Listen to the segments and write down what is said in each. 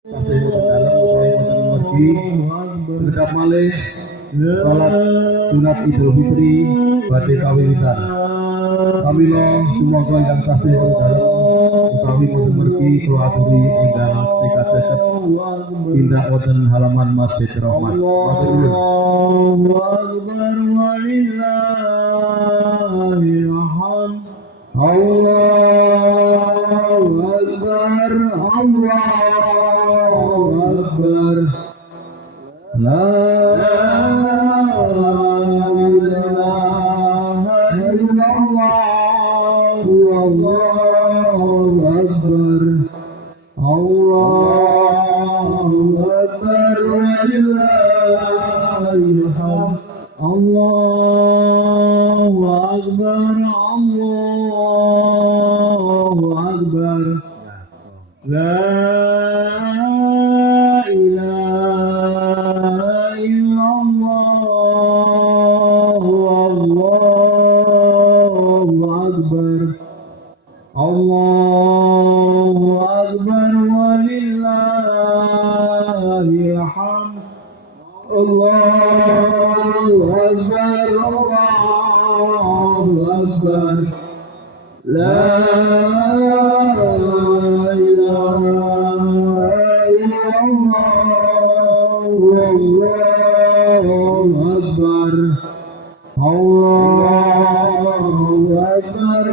Kasih dalam upaya boten mergi gedap malih salat sunat Idul Fitri badhe kawiwitan. Pamila sumangga ingkang kasih dalam utawi boten mergi kula aturi enggal pikadeset tindak wonten halaman Masjid Rahmat. Matur nuwun. Allahu Akbar, Allahu Akbar, La ilaha illallah, Allahu Akbar, Allahu Akbar, walillahil hamd. Allahu Akbar, Allahu Akbar, La ilaha illallah, Allahu Akbar, Allahu Akbar, walillahil hamd. Allahu Akbar, Allahu Akbar, La ilaha illallah, Allahu Akbar, Allahu Akbar,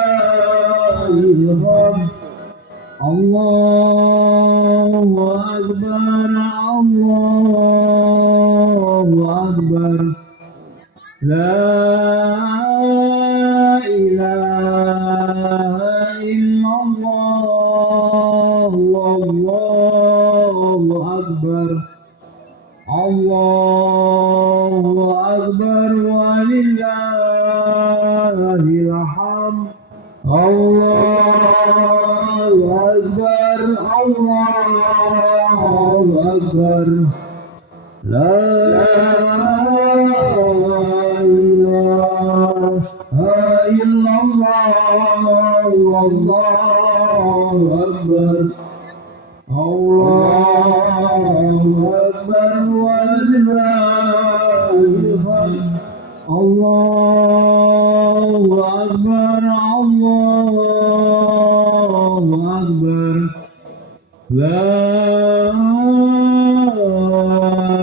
walillahil hamd. Allahu Akbar, Allahu Akbar, La ilaha illallah, Allahu Akbar, Allahu Akbar, walillahil hamd. Allahu Akbar, Allahu Akbar, La ilaha illallah, Allahu Akbar, Allahu Akbar, walillahil hamd. Allahu Akbar, Allahu Akbar, La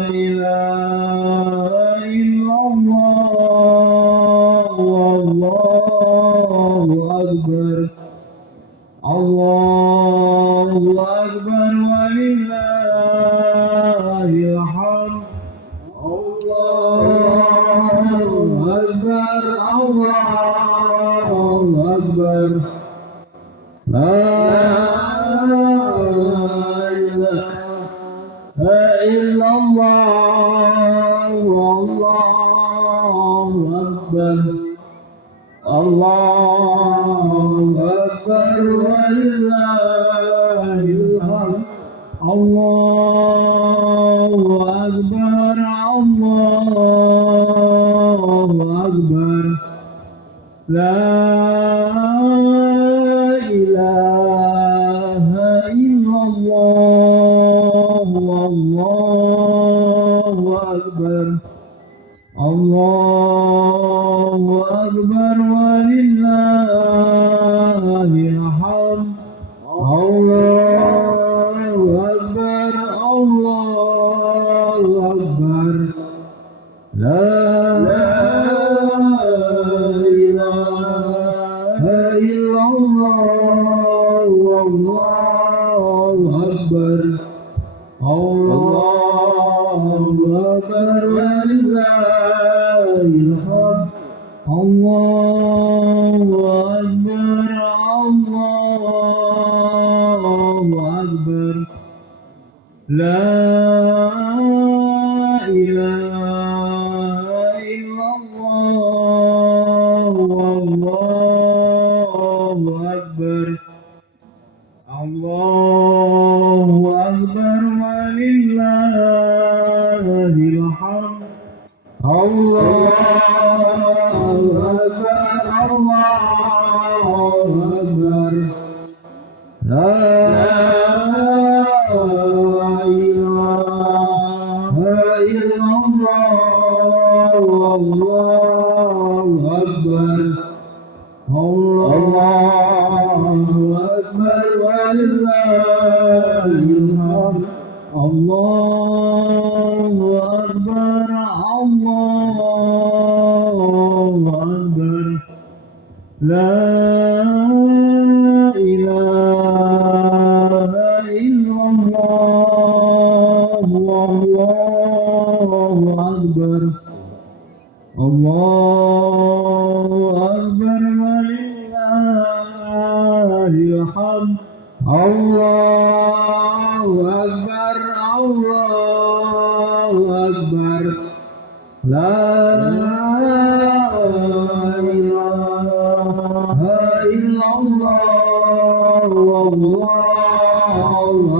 ilaha illallah, Allahu Akbar, Allahu Akbar, walillahil hamd. Allahu Akbar, Allahu Akbar, La ilaha illallah, Allahu Akbar, Allahu Akbar, walillahil hamd. Allahu Akbar, Allahu Akbar, La ilaha illallah, Allahu Akbar, Allahu Akbar, walillahil hamd. Allahu Akbar, Allahu Akbar, La ilaha illallah, Allahu Akbar, Allahu Akbar, walillahil hamd. Allahu Akbar, Allahu Akbar, La ilaha illallah, Allahu Akbar, Allahu Akbar, walillahil hamd. Allahu Akbar, Allahu Akbar, La لا إله إلا الله والله أكبر الله أكبر ولله الحمد الله أكبر الله أكبر لا إله إلا الله والله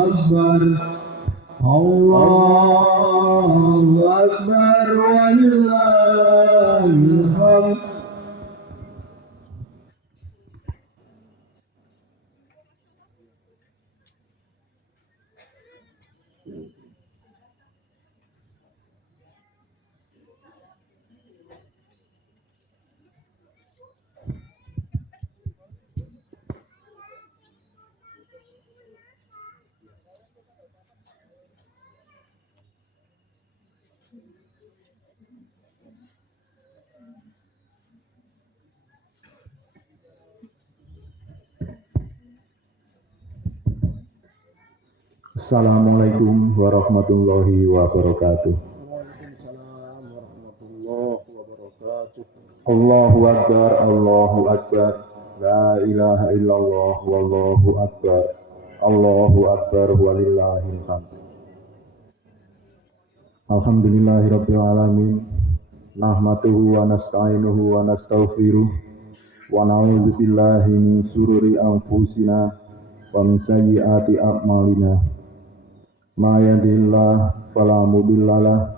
أكبر الله أكبر ولله الحمد. Assalamualaikum warahmatullahi wabarakatuh. Waalaikumsalam warahmatullahi wabarakatuh. Allahu Akbar, Allahu Akbar. La ilaha illallah, wallahu akbar. Allahu Akbar walillahil hamd. Alhamdulillahirabbil alamin. Nahmaduhu wa nasta'inuhu wa nastaghfiruh. Wa na'udzu billahi min syururi anfusina wa min sayyiati a'malina. Ma yahdihillahu fala mudhillalah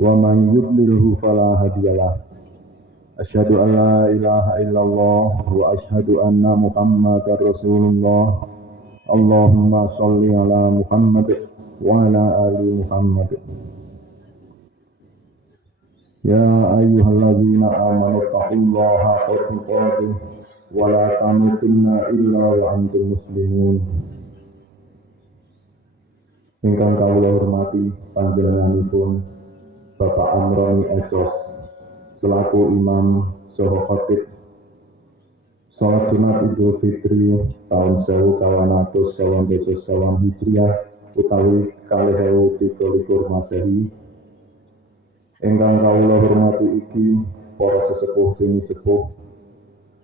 wa man yudlilhu fala hadiyalah. Asyhadu an la ilaha illallah wa asyhadu anna Muhammadar Rasulullah. Allahumma shalli ala Muhammad wa ala ali Muhammad. Ya ayyuhalladzina amanu taqullaha haqqa tuqatih wa la tamutunna illa wa antum muslimun. Ingkang kawula hormati panjenenganipun Bapak Amroni Esos selaku imam saha khatib salat Sunat Idul Fitri tahun 1499 Hijriah utawi 2023 Masehi. Ingkang kawula hormati iki para sesepuh sini sepuh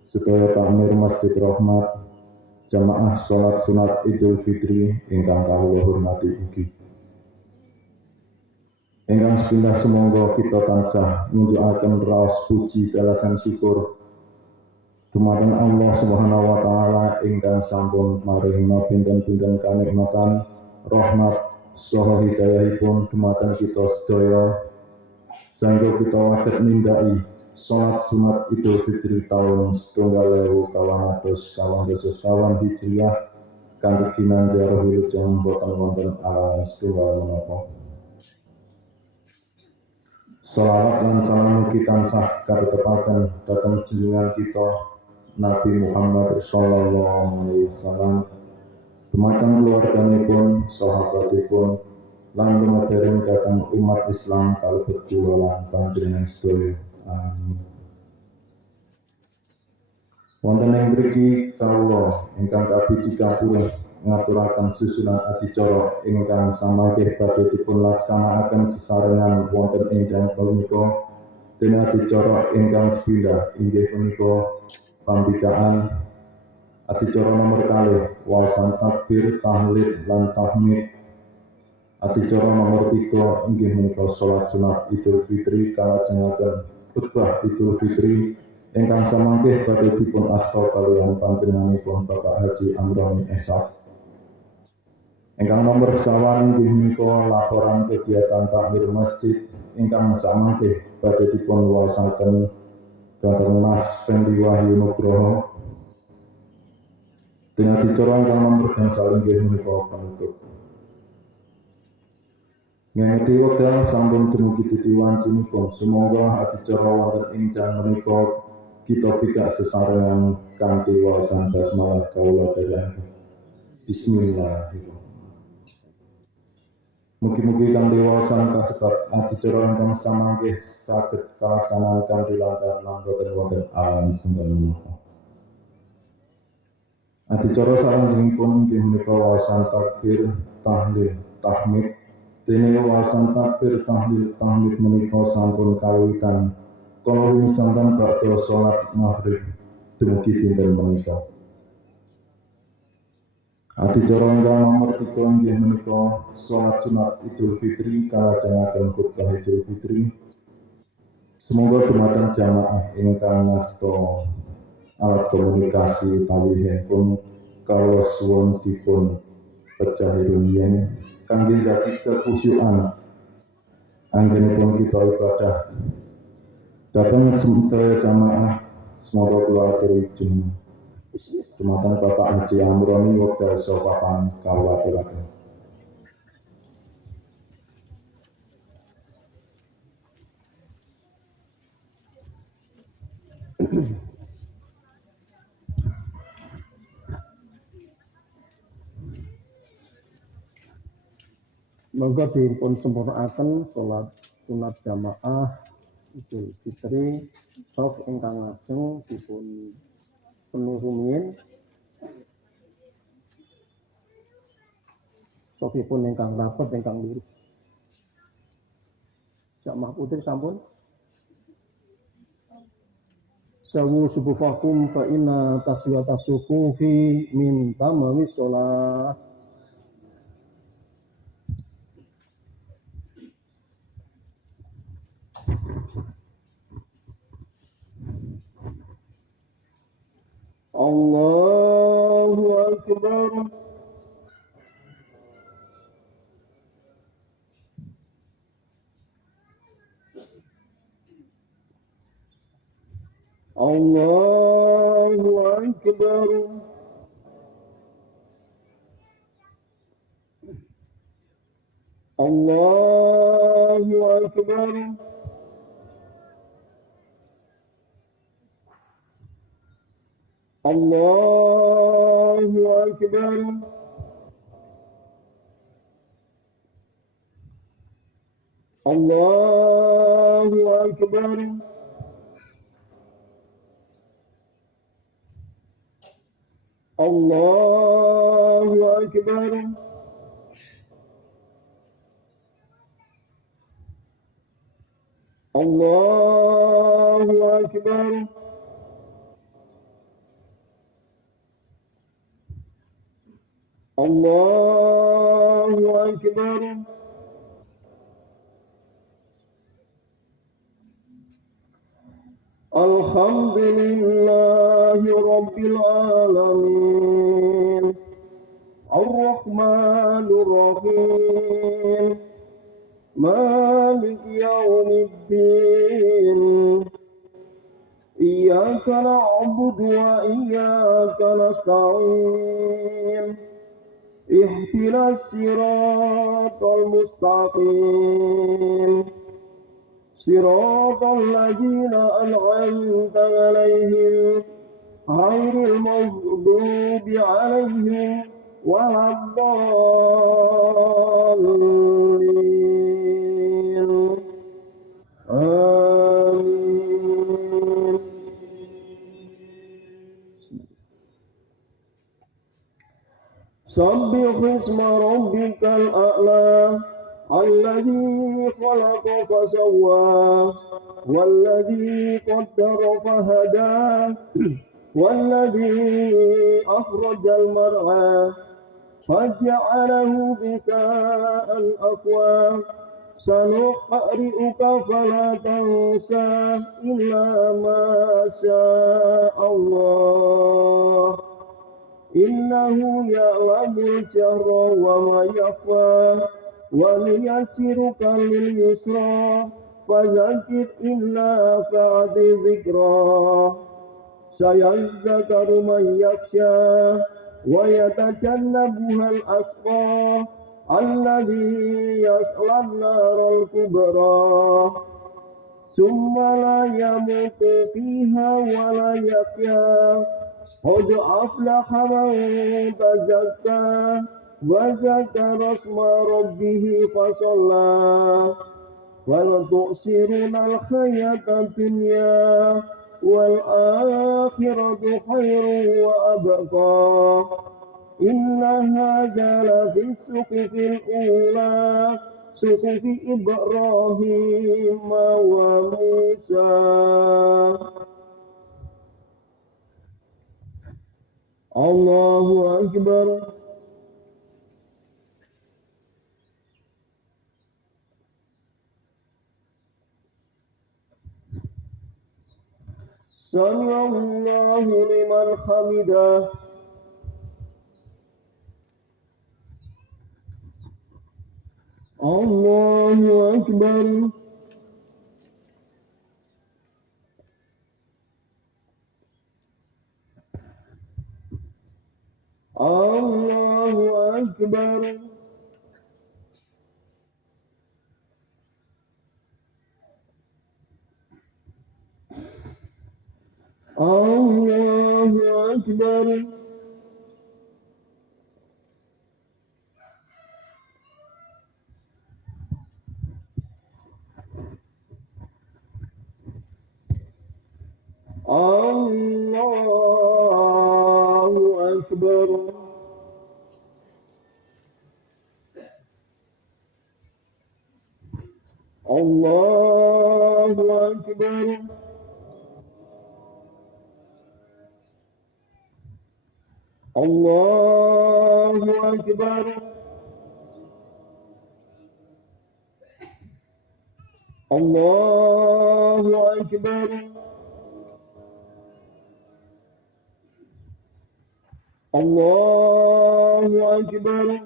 sedaya takmir Masjid Rahmat jamaah salat Sunat Idul Fitri ingkang kawula hormati iki. Ingkang sepindah sumangga kita tansah nunjukaken raos puji balasan syukur dumateng Allah Subhanahu wa taala ingkang sampun maringi pinten-pinten kanikmatan, rahmat saha hidayahipun dumateng kita sedaya sangga kita waket nindai salat Sunat Idul Fitri tahun 2021 Hijriah kanthi ginanjar wilujeng boten wonten ala setunggal menapa. Salawat lan salam kita tansah katepaken dhateng junjungan kita Nabi Muhammad sallallahu alaihi wasallam, dumateng keluarganipun, sahabatipun, lan lumadereng dhateng umat Islam kalebet kula lan panjenengan sedaya. Amin. Wonten ing mriki kawula ingkang kabeh dikapura ngaturaken susunan adicara ingkang samanggih badhe dipun laksanakaken sesarengan wonten ing dalem punika. Dene adicara ingkang sepindah inggih punika pambikaan adicara nomor kalih waosan takbir, tahlil lan tahmid. Adicara nomor 3 inggih menika salat Sunat Idul Fitri kalajengaken khutbah Idul Fitri ingkang samanggih badhe dipun asta kaliyan panjenenganipun Bapak Haji Amroni Esas. Ingkang nomor 9 inggih menika laporan kegiatan takmir masjid ingkang samanggih badhe dipun waosaken dhateng Mas Fendi Wahyu Nugroho. Dene adicara ingkang nomor gangsal inggih menika penutup. Ngeti wekdal sampun dumugi diwancinipun, sumangga adicara wonten ing jam menika kita pikak sesarengan kanthi waosan basmalah kawula dherekaken. Bismillahirrahmanirrahim. Mugi-mugi kang dewa sang kasebat adicara ingkang samanggih saged kalaksanan kanthi lancar lan boten wonten alam setunggal menika. Adicara salanjutipun inggih menika wawasan takbir, tahlil, tahmid. Dene wawasan takbir, tahlil, tahmid menika sampun kawiwitan kala winsanten badhe salat maghrib dumugi dinten menika. Adicara ingkang nomor 3 inggih menika salat sunat Idul Fitri kalajengaken khutbah Idul Fitri. Semoga dumateng jamaah ingkang ngasta alat komunikasi utawi handphone kawula suwun dipun pejahi rumiyin kangge dadi kekhusyukan anggenipun kita ibadah. Dhateng sedaya jamaah semoga kula aturi dumateng Bapak Haji Amroni wekdal sopapan kawula aturaken. Monggo dipun sempurnakaken salat sunat jamaah Idul Fitri sok ingkang lajeng dipun penuh rumiyin sokipun ingkang rapet ingkang lurus. Jamaah putri sampun sawu subufakum fa inna taswiyata sufufi min tamami sholat. Allahu Akbar. Allahu Akbar. Allahu Akbar. Allahu Akbar. Allahu Akbar. Allahu Akbar. Allahu Akbar. Allahu Akbar. Alhamdulillahi Rabbil Alamin. Ar-Rahmanir Rahim. Malik Yawmiddin. Iyyaka na'budu wa iyyaka nasta'in. Ihdinas siratal mustaqim. Siratal ladzina an'amta 'alaihim ghairil maghdubi 'alaihim waladdallin. Amin. Sabbih isma rabbikal a'la alladzi khalaqa fasawwa walladzi qaddara fahada walladzi akhrajal mar'a faj'alahu bika'an aqwa sanuqri'uka fala tansa illa ma syaa Allah. Innahu ya'lamul jahra wa ma yakhfa wa nuyassiruka lil yusra fadzakir illa fa'ati dzikra sayadzakaru man yakhsha wa yatajannabuha al-ashqa alladzi yaslan naral kubra summa la yamutu fiha wa la yahya. Qad aflaha man tazakka وذكر اسم ربه فصلى بل تؤثرون الحياة الدنيا والآخرة خير وأبقى إن هذا لفي الصحف الأولى صحف إبراهيم وموسى. الله أكبر. سمع الله لمن حمده. الله أكبر. الله أكبر. الله أكبر. الله أكبر. الله أكبر. الله أكبر. الله أكبر. الله أكبر.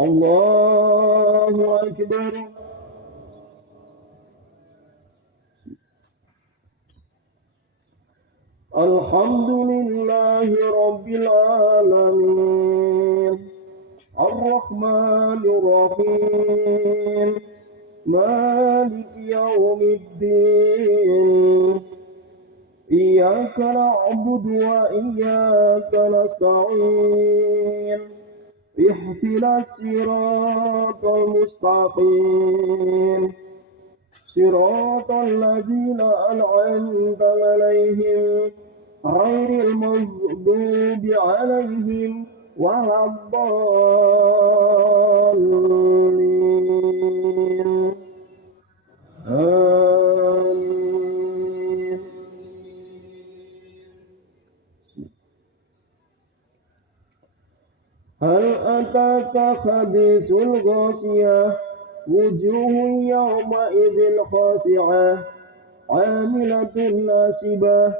الله أكبر. الحمد لله رب العالمين الرحمن الرحيم مالك يوم الدين إياك نعبد وإياك نستعين اهدنا الصراط المستقيم صراط الذين أنعمت عليهم غير المغضوب عليهم ولا الضالين. آمين. هل أتاك حديث الغاشية وجوه يومئذ خاشعة عاملة ناصبة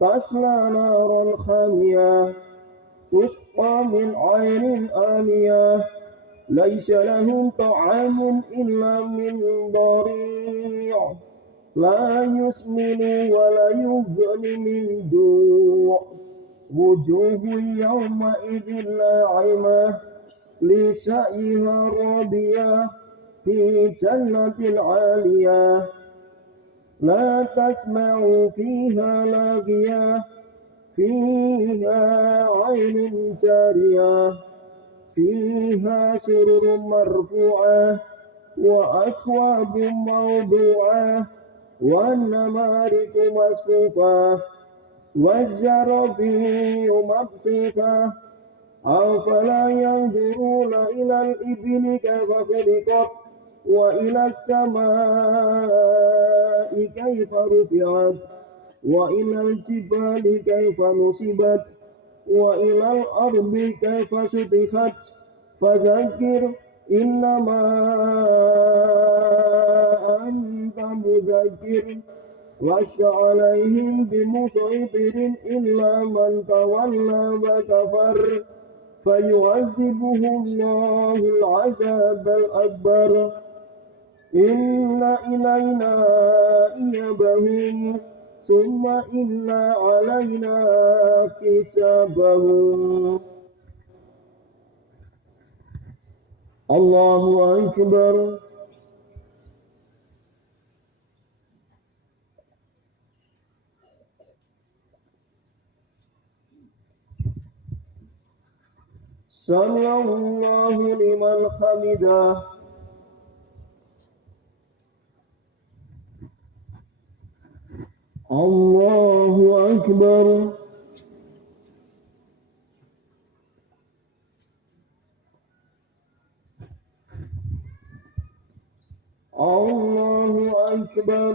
تصلى نارا حامية تسقى من عين آنية ليس لهم طعام إلا من ضريع لا يسمن ولا يغني من جوع وجوه يومئذ ناعمة لسعيها راضية في جنة عالية لا تسمع فيها لاغية فيها عين جارية فيها سرر مرفوعة وأكواب موضوعة والنمارق مصفوفة والزرابي مبثوثة أفلا ينظرون إلى الإبل كيف خلقت وإلى السماء كيف رفعت وإلى الجبال كيف نصبت وإلى الأرض كيف سطحت فذكر إنما أنت مذكر لست عليهم بمسيطر إلا من تولى وكفر فيعذبه الله العذاب الأكبر إن إلينا إيابهم ثم إن علينا حسابهم. الله أكبر. سمع الله لمن حمده الله أكبر الله أكبر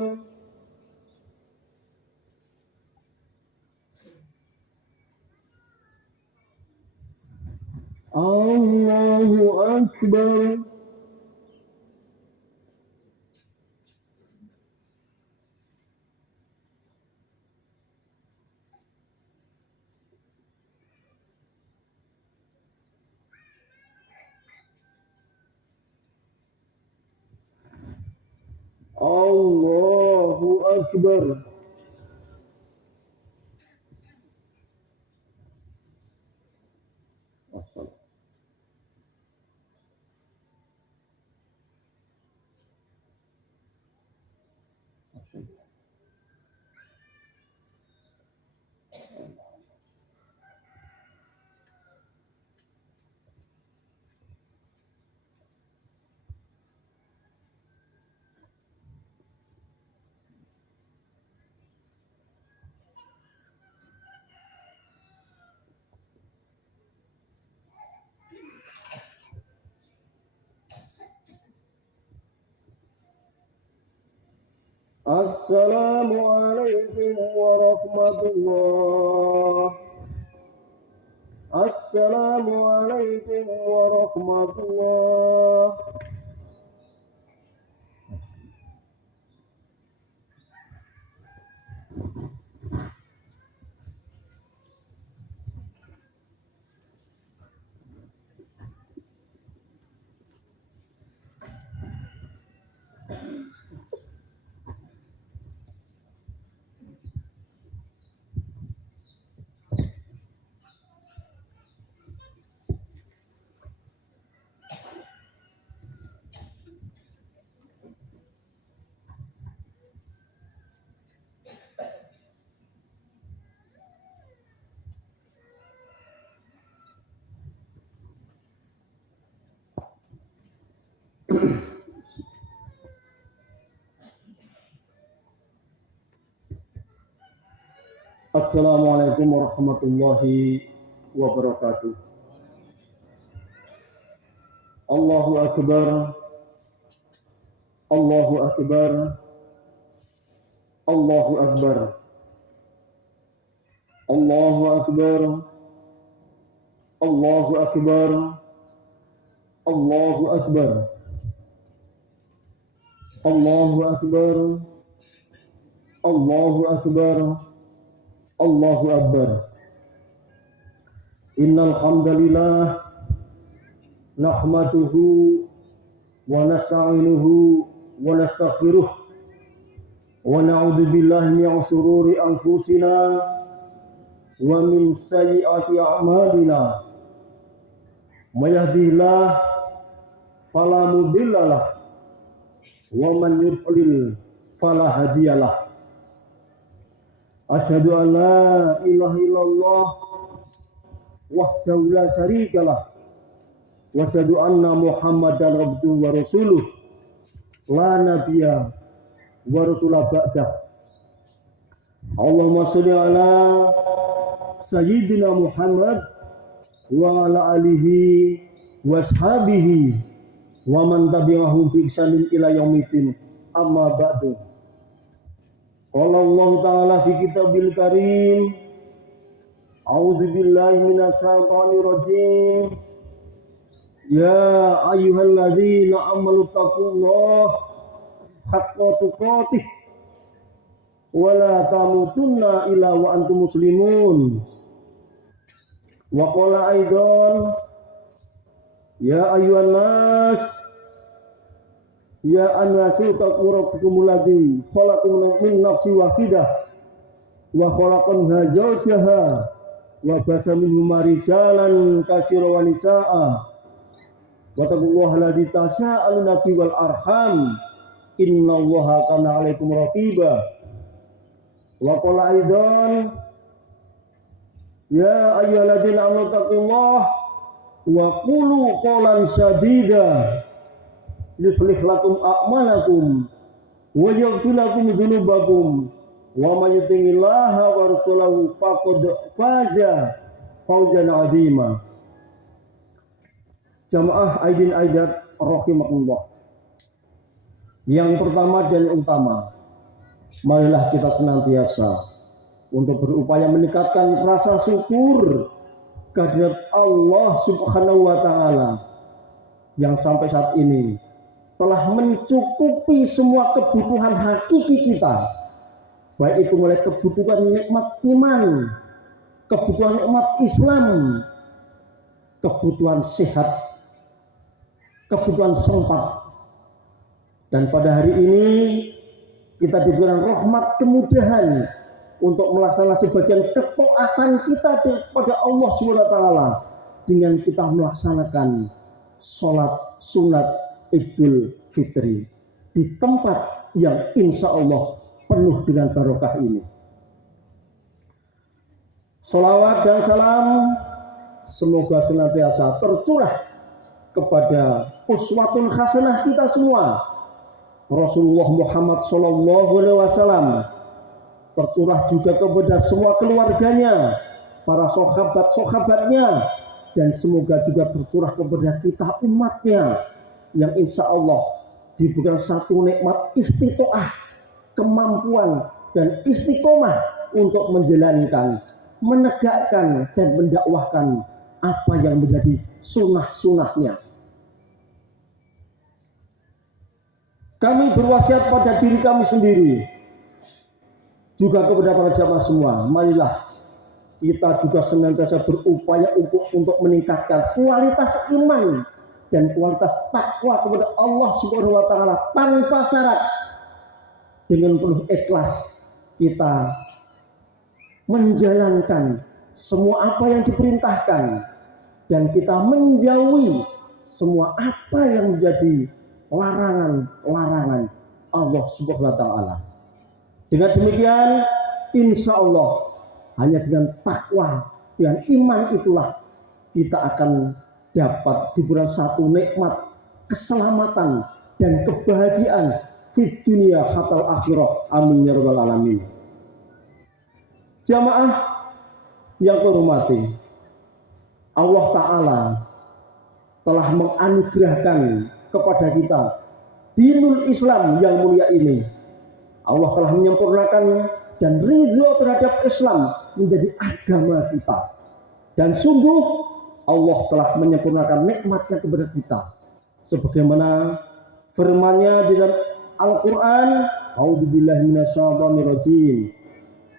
الله أكبر الله أكبر السلام عليكم ورحمة الله السلام عليكم ورحمة الله Assalamualaikum warahmatullahi wabarakatuh. Allahu Akbar. Allahu Akbar. Allahu Akbar. Allahu Akbar. Allahu Akbar. Allahu Akbar. Allahu Akbar. Allahu Akbar. Allahu Akbar. Innal hamdalillah nahmaduhu wa nasta'inuhu wa nastaghfiruh wa na'udzu billahi min shururi anfusina wa min sayyiati a'malina. May yahdihillahu fala mudhillalah wa man yudlil fala hadiyalah. Asyhadu an la ilaha illallah wahdahu la syarikalah wa asyhadu anna Muhammadan abduhu wa rasuluh la nabiyya wa rasulah ba'dah. Allahumma shalli ala sayyidina Muhammad wa ala alihi wa ashabihi wa man tabi'ahum bi ihsanin ila yaumiddin. Amma ba'du. Qala Allah Ta'ala fi kitabil karim, a'udzu billahi minasy syaithanir rajim. Ya ayyuhalladzina amanu taqullaha haqqa tuqatih wa la tamutunna illa wa antum muslimun. Wa qala aidan, ya ayyuhan nas ya annasu taqu rabbakum alladzi khalaqakum min nafsin wahidah wa khalaqaha zawjaha wa basa minhuma rijalan katsiran wa nisaa'a wa taqullaha alladzi tasaaluna bihi wal arham innallaha kana 'alaikum raqiba. Wa qala aidan, ya ayyuhalladzina amanu taqullaha wa qulu qawlan sadida yuslih lakum a'malakum wa yaghfir lakum dzunubakum wa may yuti'illaha wa rasulahu faqad faza fawzan 'azima. Jamaah aidin aidat rahimakumullah. Yang pertama dan utama, marilah kita senantiasa untuk berupaya meningkatkan rasa syukur kehadirat Allah Subhanahu wa taala yang sampai saat ini telah mencukupi semua kebutuhan hakiki kita, baik itu mulai kebutuhan nikmat iman, kebutuhan nikmat Islam, kebutuhan sehat, kebutuhan sempat. Dan pada hari ini kita diberikan rahmat kemudahan untuk melaksanakan sebagian ketaatan kita kepada Allah SWT dengan kita melaksanakan sholat sunat Idul Fitri di tempat yang insya Allah penuh dengan barokah ini. Sholawat dan salam semoga senantiasa tercurah kepada uswatun hasanah kita semua, Rasulullah Muhammad SAW, tercurah juga kepada semua keluarganya, para sahabat-sahabatnya, dan semoga juga tercurah kepada kita umatnya yang insya Allah diberikan satu nikmat istiqomah, kemampuan dan istiqomah untuk menjalankan, menegakkan dan mendakwahkan apa yang menjadi sunnah-sunnahnya. Kami berwasiat pada diri kami sendiri, juga kepada para jamaah semua, marilah kita juga senantiasa berupaya untuk meningkatkan kualitas iman dan kualitas takwa kepada Allah Subhanahu wa taala tanpa syarat. Dengan penuh ikhlas kita menjalankan semua apa yang diperintahkan dan kita menjauhi semua apa yang menjadi larangan-larangan Allah Subhanahu wa taala. Dengan demikian, insya Allah hanya dengan takwa dan iman itulah kita akan dapat diberikan satu nikmat keselamatan dan kebahagiaan di dunia hatta akhirah. Amin ya rabbal alamin. Jamaah yang hormati, Allah Ta'ala telah menganugerahkan kepada kita dinul Islam yang mulia ini. Allah telah menyempurnakannya dan ridho terhadap Islam menjadi agama kita. Dan sungguh Allah telah menyempurnakan nikmatnya kepada kita. Sebagaimana firman-Nya di dalam Al-Quran, A'udzubillahi minasyaitonirrajim.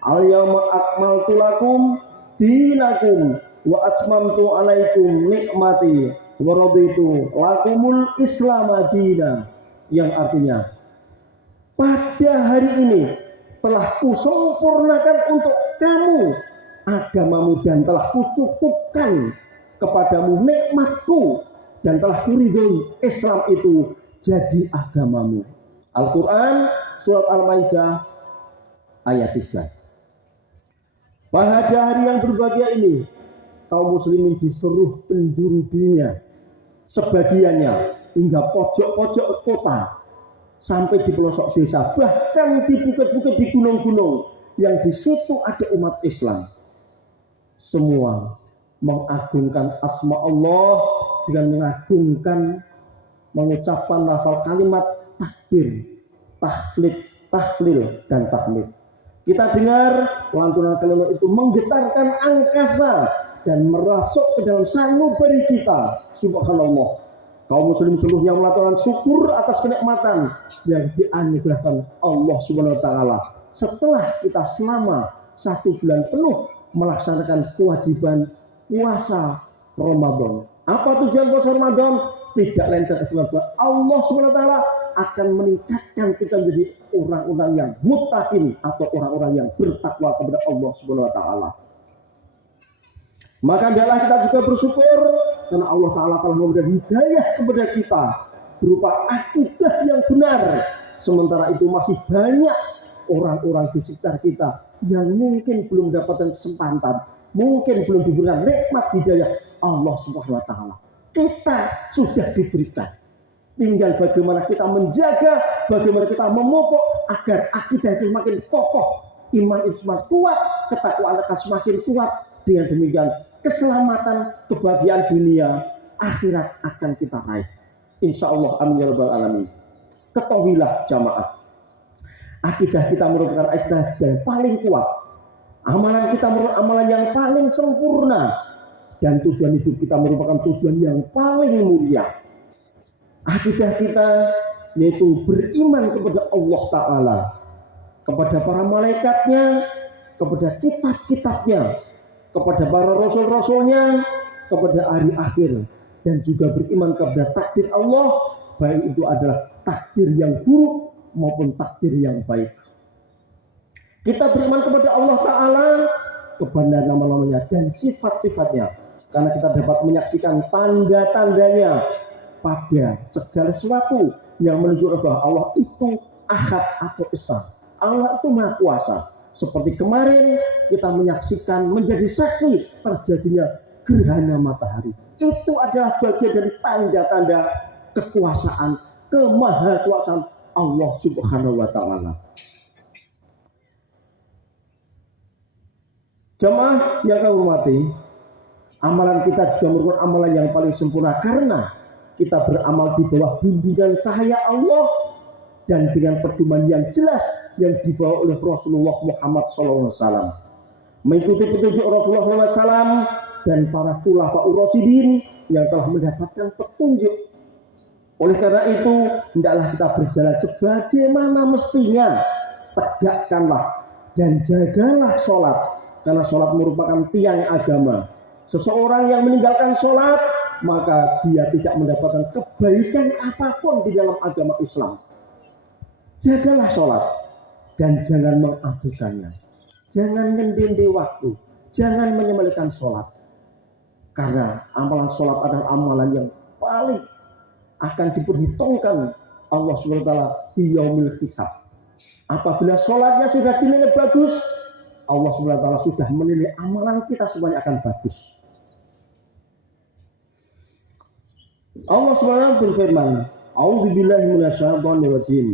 Al-yawma akmaltu lakum dinakum wa atmamtu alaikum nikmati wa raditu lakumul Islam madina, yang artinya pada hari ini telah kusempurnakan untuk kamu agamamu dan telah kucukupkan kepadamu nikmatku dan telah kuridhoi Islam itu jadi agamamu. Al-Quran surat Al-Maidah ayat 3. Pada hari yang berbahagia ini kaum muslimin di seluruh penjuru dunia, sebagiannya hingga pojok-pojok kota sampai di pelosok desa, bahkan di bukit-bukit, di gunung-gunung yang di situ ada umat Islam, semua mengagungkan asma Allah dengan mengagungkan, mengucapkan lafal kalimat takbir, tahlil dan tahmid. Kita dengar lantunan kalimat itu menggetarkan angkasa dan merasuk ke dalam sanubari kita. Subhanallah. Kaum muslim seluruhnya melakukan syukur atas kenikmatan yang dianugerahkan Allah Subhanahu wa taala setelah kita selama 1 bulan penuh melaksanakan kewajiban puasa Ramadan. Apa tujuan puasa Ramadan? Tidak lain dan Allah Subhanahu wa taala akan meningkatkan kita menjadi orang-orang yang muttaqin atau orang-orang yang bertakwa kepada Allah Subhanahu wa taala. Maka adalah kita juga bersyukur karena Allah Ta'ala telah memberikan hidayah kepada kita berupa akidah yang benar. Sementara itu masih banyak orang-orang di sekitar kita yang mungkin belum mendapatkan kesempatan, mungkin belum diberikan nikmat hidayah Allah Subhanahu wa taala. Kita sudah diberikan. Tinggal bagaimana kita menjaga, bagaimana kita memupuk agar akidah itu semakin kokoh, iman itu semakin kuat, ketakwaan akan semakin kuat. Dengan demikian keselamatan, kebahagiaan dunia, akhirat akan kita raih. Insya Allah, amin ya rabbal alamin. Ketahuilah jamaah, akidah kita merupakan akidah yang paling kuat. Amalan kita merupakan amalan yang paling sempurna. Dan tujuan hidup kita merupakan tujuan yang paling mulia. Akidah kita yaitu beriman kepada Allah Ta'ala, kepada para malaikatnya, kepada kitab-kitabnya, kepada para rasul-rasulnya, kepada hari akhir, dan juga beriman kepada takdir Allah, baik itu adalah takdir yang buruk maupun takdir yang baik. Kita beriman kepada Allah Ta'ala, kepada nama-namanya dan sifat-sifatnya, karena kita dapat menyaksikan tanda-tandanya pada segala sesuatu yang menunjukkan bahwa Allah itu Ahad atau Esa. Allah itu Maha Kuasa. Seperti kemarin kita menyaksikan menjadi saksi terjadinya gerhana matahari. Itu adalah bagian dari tanda-tanda kekuasaan, kemahakuasaan Allah Subhanahu wa taala. Jemaah yang kami hormati, amalan kita juga merupakan amalan yang paling sempurna karena kita beramal di bawah bimbingan cahaya Allah dan dengan pedoman yang jelas yang dibawa oleh Rasulullah Muhammad SAW. Mengikuti petunjuk Rasulullah SAW dan para khulafaur rasyidin yang telah mendapatkan petunjuk. Oleh karena itu, hendaklah kita berjalan sebagaimana mestinya. Tegakkanlah dan jagalah sholat, karena sholat merupakan tiang agama. Seseorang yang meninggalkan sholat, maka dia tidak mendapatkan kebaikan apapun di dalam agama Islam. Jagalah sholat dan jangan mengabaikannya. Jangan mendende waktu, jangan menyembelihkan sholat. Karena amalan sholat adalah amalan yang paling akan diperhitungkan Allah SWT di yaumil hisab. Apabila sholatnya sudah dinilai bagus, Allah SWT sudah menilai amalan kita semuanya akan bagus. Allah SWT berfirman, A'udzubillahi minasyaitonir rajim.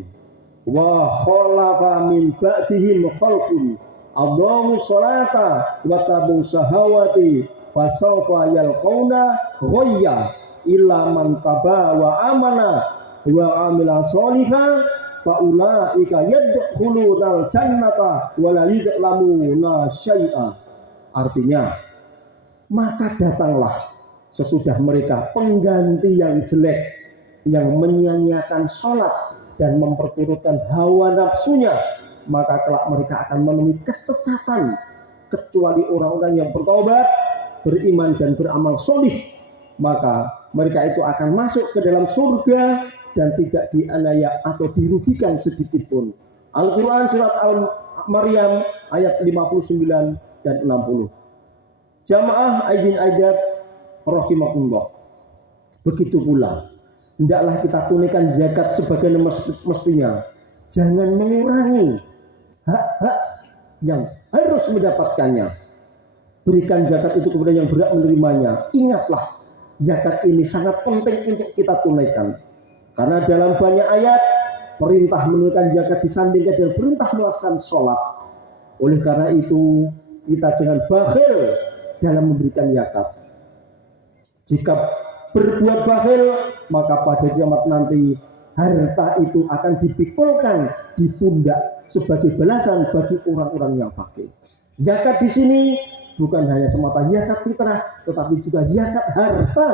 Wa khalafa min ba'dihim khalqun adhamu sholata wa tabu syahawati fasawfa yalqauna ghayya illa man taba wa amana wa amila sholihan fa ulaika yadkhulunal jannata wa la yuzlamuna syai'a. Artinya, maka datanglah sesudah mereka pengganti yang jelek, yang menyia-nyiakan sholat dan memperturutkan hawa nafsunya, maka kelak mereka akan menemui kesesatan, kecuali orang-orang yang bertobat, beriman dan beramal solih, maka mereka itu akan masuk ke dalam surga dan tidak dianiaya atau dirugikan sedikit pun. Al-Quran surat Al-Maryam ayat 59 dan 60. Jamaah aidin aidat rahimakumullah. Begitu pula, hendaklah kita tunaikan zakat sebagaimana mestinya. Jangan mengurangi hak-hak yang harus mendapatkannya. Berikan zakat itu kepada yang berhak menerimanya. Ingatlah, zakat ini sangat penting untuk kita tunaikan. Karena dalam banyak ayat, perintah menunaikan zakat disandingkan dengan perintah melaksanakan sholat. Oleh karena itu, kita jangan bakhil dalam memberikan zakat. Jika berbuat bakhil, maka pada kiamat nanti harta itu akan dipikulkan di pundak sebagai balasan bagi orang-orang yang fakir. Zakat di sini bukan hanya semata zakat fitrah, tetapi juga zakat harta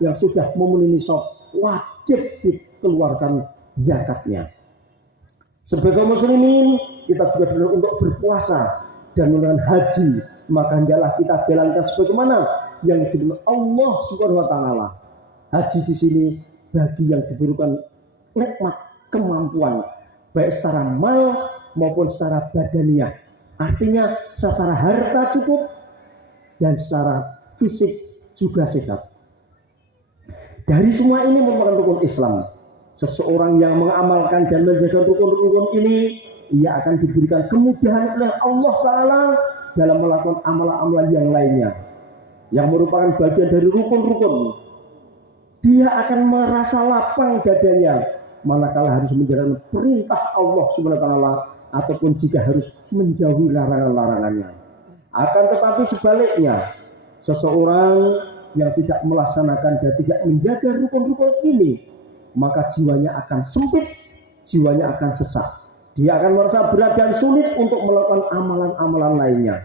yang sudah memenuhi nisab, wajib dikeluarkan zakatnya. Sebagai muslimin, kita juga perlu untuk berpuasa dan menunaikan haji, maka hendaklah kita jalankan sebagaimana yang diberikan Allah Subhanahu wa taala. Haji di sini bagi yang diberikan nikmat kemampuan baik secara mal maupun secara badaniah. Artinya secara harta cukup dan secara fisik juga sehat. Dari semua ini merupakan rukun Islam. Seseorang yang mengamalkan dan menjaga rukun-rukun ini, ia akan diberikan kemudahan oleh Allah Ta'ala dalam melakukan amalan-amalan yang lainnya. yang merupakan bagian dari rukun-rukun, dia akan merasa lapang dadanya manakala harus menjalankan perintah Allah Subhanahu wa taala ataupun jika harus menjauhi larangan-larangannya. Akan tetapi sebaliknya, seseorang yang tidak melaksanakan dan tidak menjaga rukun-rukun ini, maka jiwanya akan sempit, jiwanya akan sesat. Dia akan merasa berat dan sulit untuk melakukan amalan-amalan lainnya.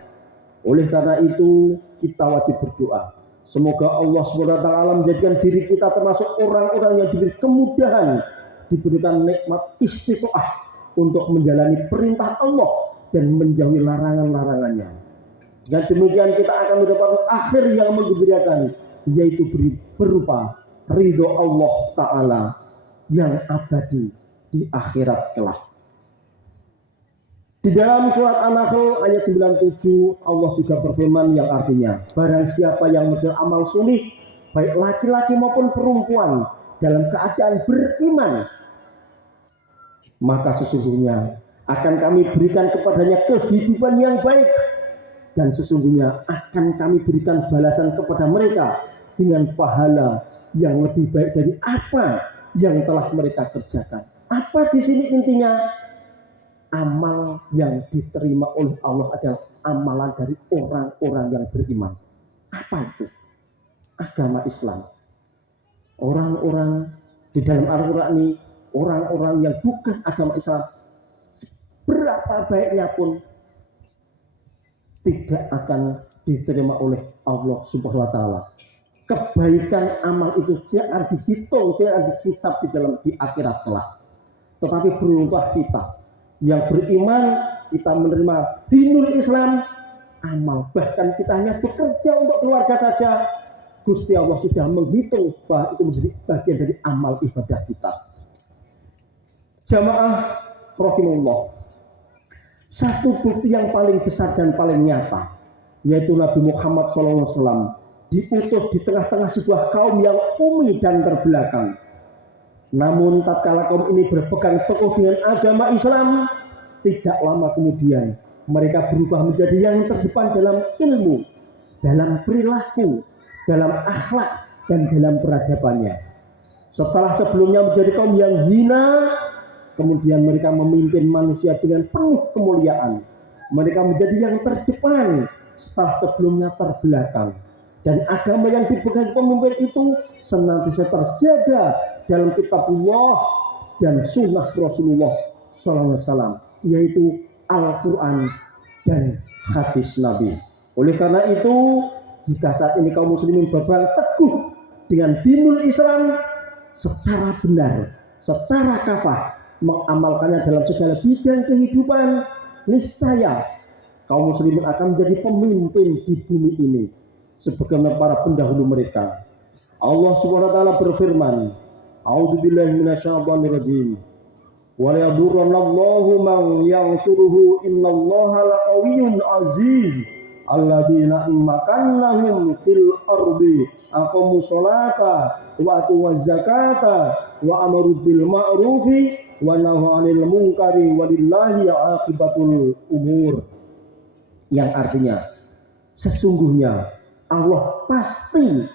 Oleh karena itu, kita wajib berdoa. Semoga Allah SWT menjadikan diri kita termasuk orang-orang yang diberi kemudahan, diberikan nikmat istiqomah untuk menjalani perintah Allah dan menjauhi larangan-larangannya. Dan demikian kita akan mendapatkan akhir yang menggembirakan, yaitu berupa ridho Allah Ta'ala yang abadi di akhirat kelak. Di dalam surat An-Nahl ayat 97 Allah juga berfirman yang artinya, barang siapa yang beramal solih, baik laki-laki maupun perempuan, dalam keadaan beriman, maka sesungguhnya akan kami berikan kepadanya kehidupan yang baik, dan sesungguhnya akan kami berikan balasan kepada mereka dengan pahala yang lebih baik dari apa yang telah mereka kerjakan. Apa di sini intinya? Amal yang diterima oleh Allah adalah amalan dari orang-orang yang beriman. Apa itu? Agama Islam. Orang-orang di dalam Al-Quran ini, orang-orang yang bukan agama Islam, berapa baiknya pun tidak akan diterima oleh Allah Subhanahu wa taala. Kebaikan amal itu tidak akan dihitung, tidak akan dihisab di akhirat kelak. Tetapi beruntunglah kita yang beriman, kita menerima dinul Islam, amal, bahkan kita hanya bekerja untuk keluarga saja, Gusti Allah sudah menghitung bahwa itu menjadi bagian dari amal ibadah kita. Jamaah rahimahullah, satu bukti yang paling besar dan paling nyata, yaitu Nabi Muhammad SAW diutus di tengah-tengah sebuah kaum yang umi dan terbelakang. Namun tatkala kaum ini berpegang teguh dengan agama Islam, tidak lama kemudian mereka berubah menjadi yang terdepan dalam ilmu, dalam perilaku, dalam akhlak, dan dalam peradabannya. Setelah sebelumnya menjadi kaum yang hina, kemudian mereka memimpin manusia dengan penuh kemuliaan. Mereka menjadi yang terdepan setelah sebelumnya terbelakang. Dan agama yang dipegang pemimpin itu senantiasa terjaga dalam kitabullah dan sunnah Rasulullah SAW, yaitu Al-Quran dan hadis Nabi. Oleh karena itu, jika saat ini kaum muslimin berpegang teguh dengan dinul Islam secara benar, secara kafah, mengamalkannya dalam segala bidang kehidupan, niscaya kaum muslimin akan menjadi pemimpin di bumi ini sebagaimana para pendahulu mereka. Allah Subhanahu wa taala berfirman, A'udzubillahi minasyaitonirrajim. Wa la yadurrallahu man yansuruhu innallaha laqawiyyun aziz. Alladzina makannahum fil ardi aqamu sholata wa atu zakata wa amaru bil ma'rufi wa nahu 'anil munkari walillahi aqibatul umur. Yang artinya, sesungguhnya Allah pasti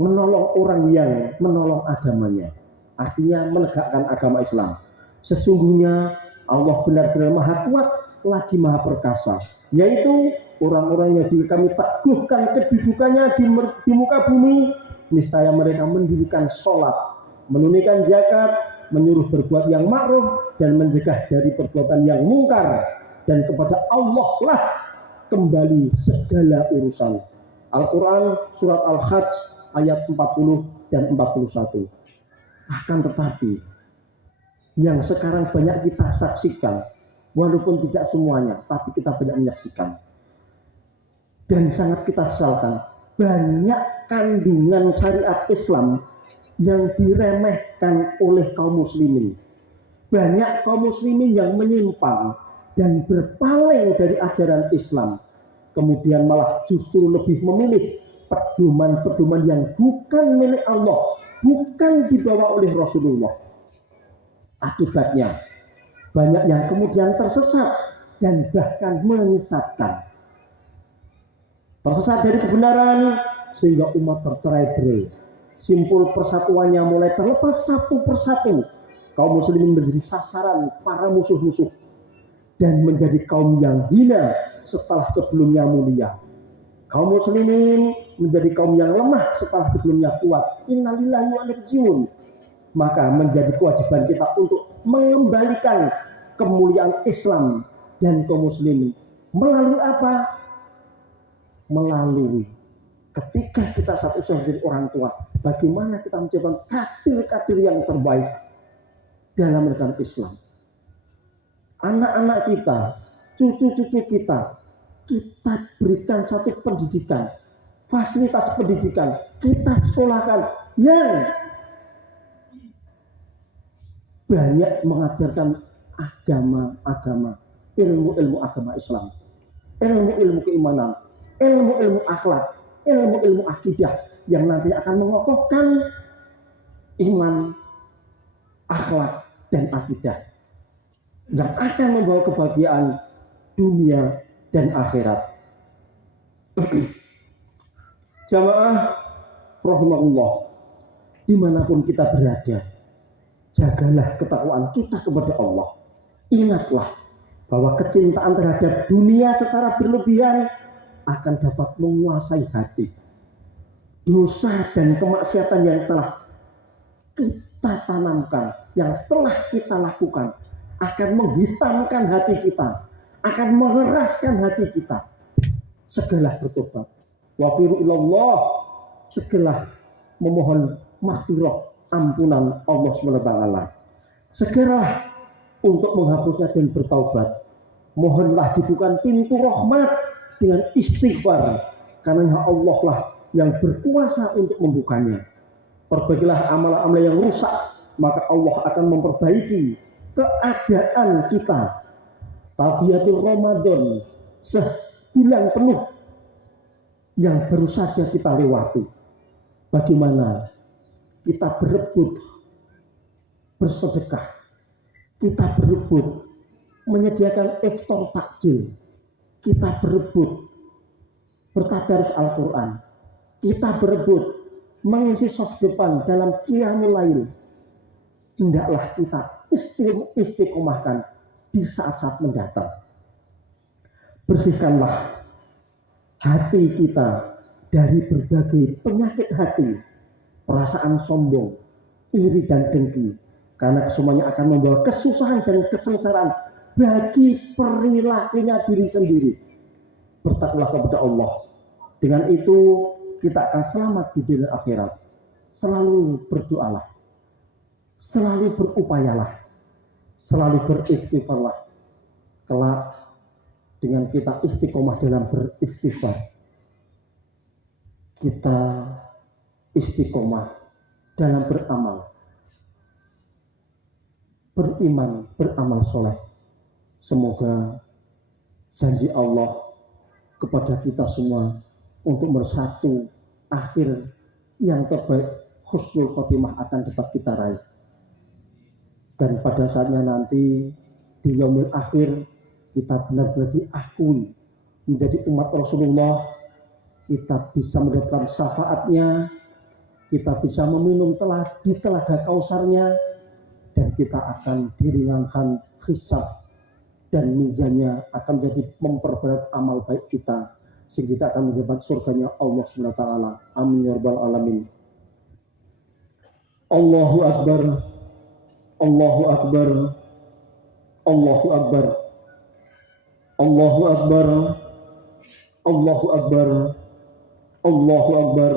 menolong orang yang menolong agamanya. Artinya menegakkan agama Islam. Sesungguhnya Allah benar-benar maha kuat lagi maha perkasa. Yaitu orang-orang yang jika kami teguhkan kedudukannya di muka bumi, niscaya mereka mendirikan sholat, menunaikan zakat, menyuruh berbuat yang ma'ruf, dan mencegah dari perbuatan yang mungkar. Dan kepada Allah lah kembali segala urusan. Al-Quran surat Al-Hajj ayat 40 dan 41. Akan tetapi yang sekarang banyak kita saksikan, walaupun tidak semuanya, tapi kita banyak menyaksikan dan sangat kita sesalkan, banyak kandungan syariat Islam yang diremehkan oleh kaum muslimin. Banyak kaum muslimin yang menyimpang dan berpaling dari ajaran Islam, kemudian malah justru lebih memilih pedoman-pedoman yang bukan milik Allah, bukan dibawa oleh Rasulullah. Akibatnya banyak yang kemudian tersesat dan bahkan menyesatkan. tersesat dari kebenaran, sehingga umat tercerai-berai. Simpul persatuannya mulai terlepas satu persatu. Kaum muslimin menjadi sasaran para musuh-musuh dan menjadi kaum yang hina setelah sebelumnya mulia. Kaum muslimin menjadi kaum yang lemah setelah sebelumnya kuat. Innalillahi wa inna ilaihi raji'un. Maka menjadi kewajiban kita untuk mengembalikan kemuliaan Islam dan kaum muslimin. Melalui apa? Melalui ketika kita saat usia menjadi orang tua, bagaimana kita menciptakan kader-kader yang terbaik dalam menekan Islam. Anak-anak kita, cucu-cucu kita berikan satu pendidikan, fasilitas pendidikan, kita sekolahkan yang banyak mengajarkan agama-agama, ilmu-ilmu agama Islam, ilmu-ilmu keimanan, ilmu-ilmu akhlak, ilmu-ilmu akidah yang nanti akan mengokohkan iman, akhlak, dan akidah yang akan membawa kebahagiaan dunia dan akhirat. Jamaah rahimahullah, dimanapun kita berada, jagalah ketakwaan kita kepada Allah. Ingatlah bahwa kecintaan terhadap dunia secara berlebihan akan dapat menguasai hati. Dosa dan kemaksiatan yang telah kita tanamkan, yang telah kita lakukan, akan menghitamkan hati kita, akan mengeraskan hati kita. Segera bertobat, wafiru ilallah, segera memohon maghfirah, ampunan Allah SWT. Segera untuk menghapusnya dan bertaubat. Mohonlah dibuka pintu rahmat dengan istighfar, karena Allah lah yang berkuasa untuk membukanya. Perbaikilah amalan-amalan yang rusak, maka Allah akan memperbaiki keadaan kita. Tabiatul Ramadan, sebulan penuh yang baru saja kita lewati. Bagaimana kita berebut bersedekah, kita berebut menyediakan iftar takjil, kita berebut bertadarus Al-Quran, kita berebut mengisi soft depan dalam qiyamul lail. Hendaklah kita istiqomahkan di saat-saat mendatang. Bersihkanlah hati kita dari berbagai penyakit hati, perasaan sombong, iri dan dengki, karena semuanya akan membawa kesusahan dan kesengsaraan bagi perilakunya diri sendiri. Bertakwalah kepada Allah. Dengan itu kita akan selamat di dunia akhirat. Selalu berdoalah, selalu berupayalah, selalu beristighfarlah. Kelak dengan kita istiqomah dalam beristighfar, kita istiqomah dalam beramal, beriman, beramal soleh. Semoga janji Allah kepada kita semua untuk bersatu akhir yang terbaik, husnul khotimah, akan dapat kita raih. Dan pada saatnya nanti di yaumil akhir kita benar-benar diakui menjadi umat Rasulullah, kita bisa mendapatkan syafaatnya, kita bisa meminum di telaga kausarnya, dan kita akan diringankan hisab dan mizannya akan jadi memperberat amal baik kita, sehingga kita akan mendapat surganya Allah SWT. Amin ya rabbal alamin. Allahu Akbar, Allahu Akbar, Allahu Akbar, Allahu Akbar, Allahu Akbar, Allahu Akbar,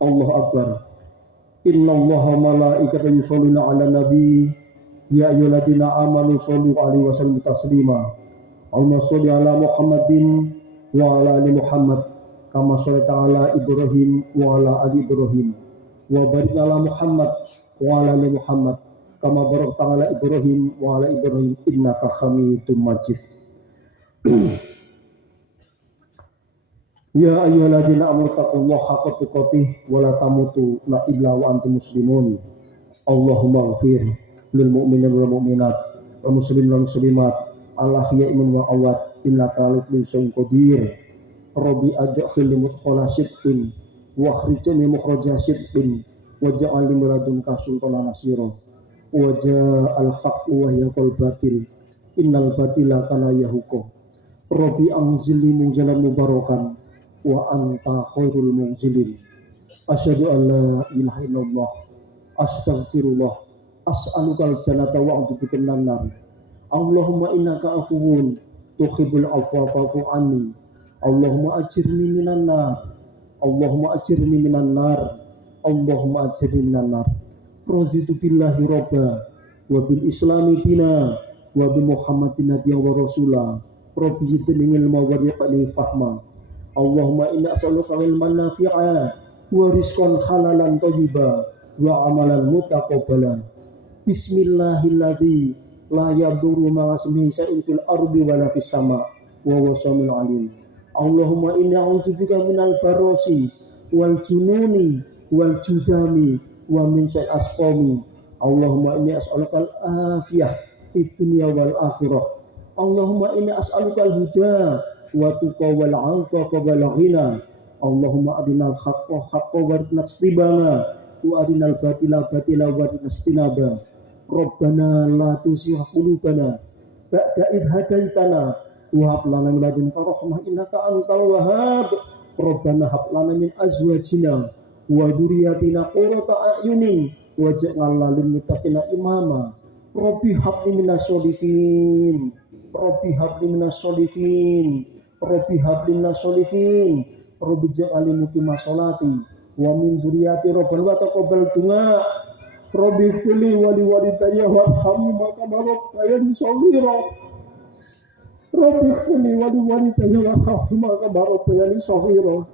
Allahu Akbar. Inna Allaha malaikatahu yusholluna ala nabi, ya ayyuhalladzina amanu shollu alaihi wa sallimu taslima. Allahumma sholli ala Muhammadin wa ala ali Muhammad kama shallaita ala Ibrahim wa ala ali Ibrahim, wa barik ala Muhammad wa ala ali Muhammad kama barakta ala Ibrahim wa ala Ibrahim innaka Hamidum Majid. Ya ayyuhalladzina amanu taqullaha haqqa tuqatih wa la tamutunna illa wa antum muslimun. Allahumma ighfir lil mu'minina wal mu'minat wal muslimin wal muslimat al ahya'i minhum wal amwat innaka ala kulli syai'in qadir. Rabbi aj'alni mudkhala sidqin wa akhrijni mukhraja sidqin waj'al li min ladunka sultanan nasira waja'al haqqu wa yaqul batil innal batila kana yahuqa Rabbi anzilni munzalan mubarakan wa anta khairul munzilin asyhadu an la ilaha illallah astaghfirullah as'alukal jannata wa a'udzubika minan nar Allahumma innaka afuwun tuhibbul afwa fa'fu anni Allahumma ajirni minan nar Allahumma ajirni minan nar Allahumma ajirni minan nar raditu billahi robba wa bil islami dina wa bi muhammadin nabiyya wa rasula rabbi zidni ilma wa riqni fahma Allahumma inna as'aluka ilman nafi'a wa rizqan halalan thayyiba wa amalan mutaqabbalan bismillahilladzi la yadurru ma'asmihi syai'un fil ardi wala fis sama wa huwa samiul alim Allahumma inni a'udzubika minal barasi wal jununi wal judami wa min syai'il asqami Allahumma inni as'aluka al-afiyah fid dunya wal akhirah Allahumma inni as'aluka al-huda wa tuqa wal 'afafa wal ghina Allahumma arinal haqqa haqqan warzuqna ittiba'ahu wa arinal batila batila warzuqna ijtinaba Rabbana la tuzigh qulubana ba'da idh hadaitana wa hab lana min ladunka rahmah innaka antal wahhab Rabbana hab lana min azwajina wa dzurriyyatina qurrata a'yunin waj'alna lil muttaqina imama Rabbi habli minas sholihin Rabbi habli minas sholihin Rabbi habli minas sholihin Rabbi ja'alni muqima sholati wa min dzurriyyati Rabbana wa taqabbal du'a Rabbi fili wali walidayya warhamhuma kama rabbayani shaghira Rabbi fili wali walidayya warhamhuma kama rabbayani shaghira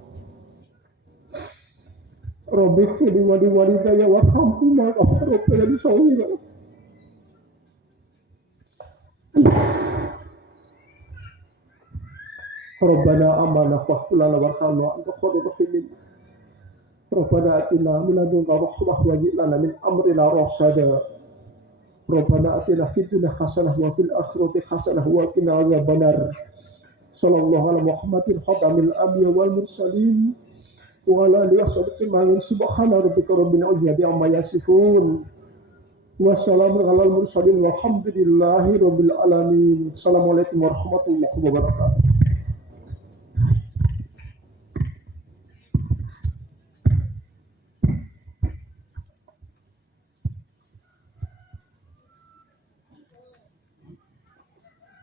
Rabbi fili wali walidayya warhamhuma kama rabbayani shaghira Rabbana amanah waghfir lana warhamna wa anta khairur rahimin Rabbana atina min ladunka rahmah wa hab lana min amrina rashada Rabbana atina fid dunya hasanah wa fil akhirati hasanah wa qina adzabannar sallallahu ala Muhammadin khatamil anbiya wal mursalin wa ala alihi washabbihi subhana rabbika rabbil izzati amma yasifun wa salamun alal mursalin walhamdulillahi rabbil alamin assalamualaikum warahmatullahi wabarakatuh.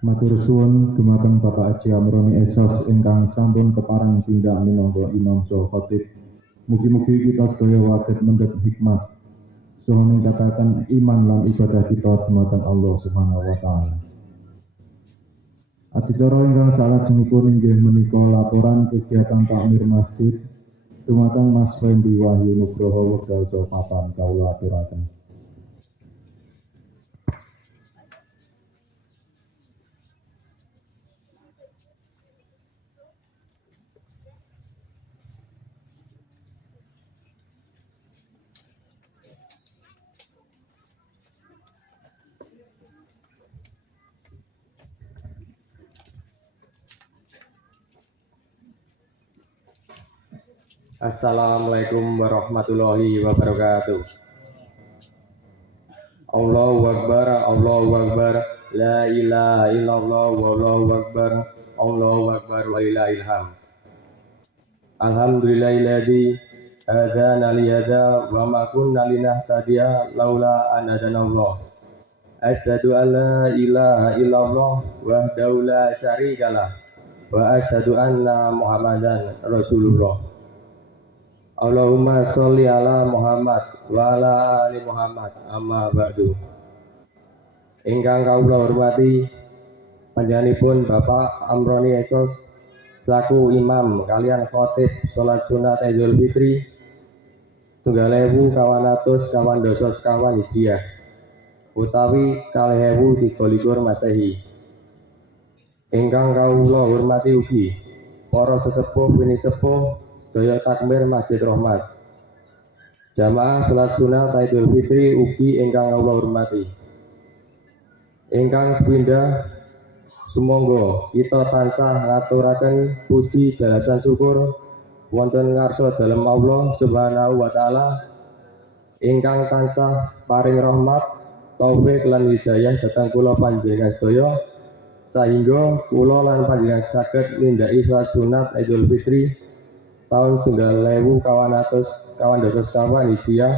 Matur suwun dumateng Bapak Haji Amroni Esos ingkang sampun kepareng tindak minangka imam saha khatib. Mugi-mugi kita sedaya waget mendhet hikmah saha ningkataken iman lan ibadah kita dumateng Allah Subhanahu wa taala. Adicara ingkang salajengipun inggih menika laporan kegiatan takmir masjid dumateng Mas Fendi Wahyu Nugroho wekdal Papan kawula aturaken. Assalamualaikum warahmatullahi wabarakatuh. Allahu Akbar, Allahu Akbar, la ilaha illallah, wallahu akbar, Allahu Akbar wa ilahil hamd. Alhamdulillahilladzi hadana lihada wa ma kunna linahtadiya laula an hadanallah. Asyhadu an la ilaha illallah wahdahu la syarikalah wa asyhadu anna Muhammadan Rasulullah. Allahumma sholli ala Muhammad wa ala ali Muhammad amma ba'du. Ingkang kawula hormati panjenenganipun Bapak Amroni Esos selaku imam kalian khotib salat sunat Idul Fitri 1400 kawan dosos kawan hijriah utawi 2023 Masehi. Ingkang kawula hormati ugi para sesepuh wini sepuh sedaya takmir Masjid Rahmat, jamaah salat sunat Idul Fitri ugi ingkang kawula hormati. Ingkang sepindah Sumangga kita tansah ngaturaken puji balasan syukur wonten ngarsa dalem Allah Subhanahu wa taala ingkang tansah paring rahmat, taufik lan hidayah dhateng kula panjenengan sedaya sehingga kula lan panjenengan saged nindaki salat sunat Idul Fitri tahun 1449 Hijriah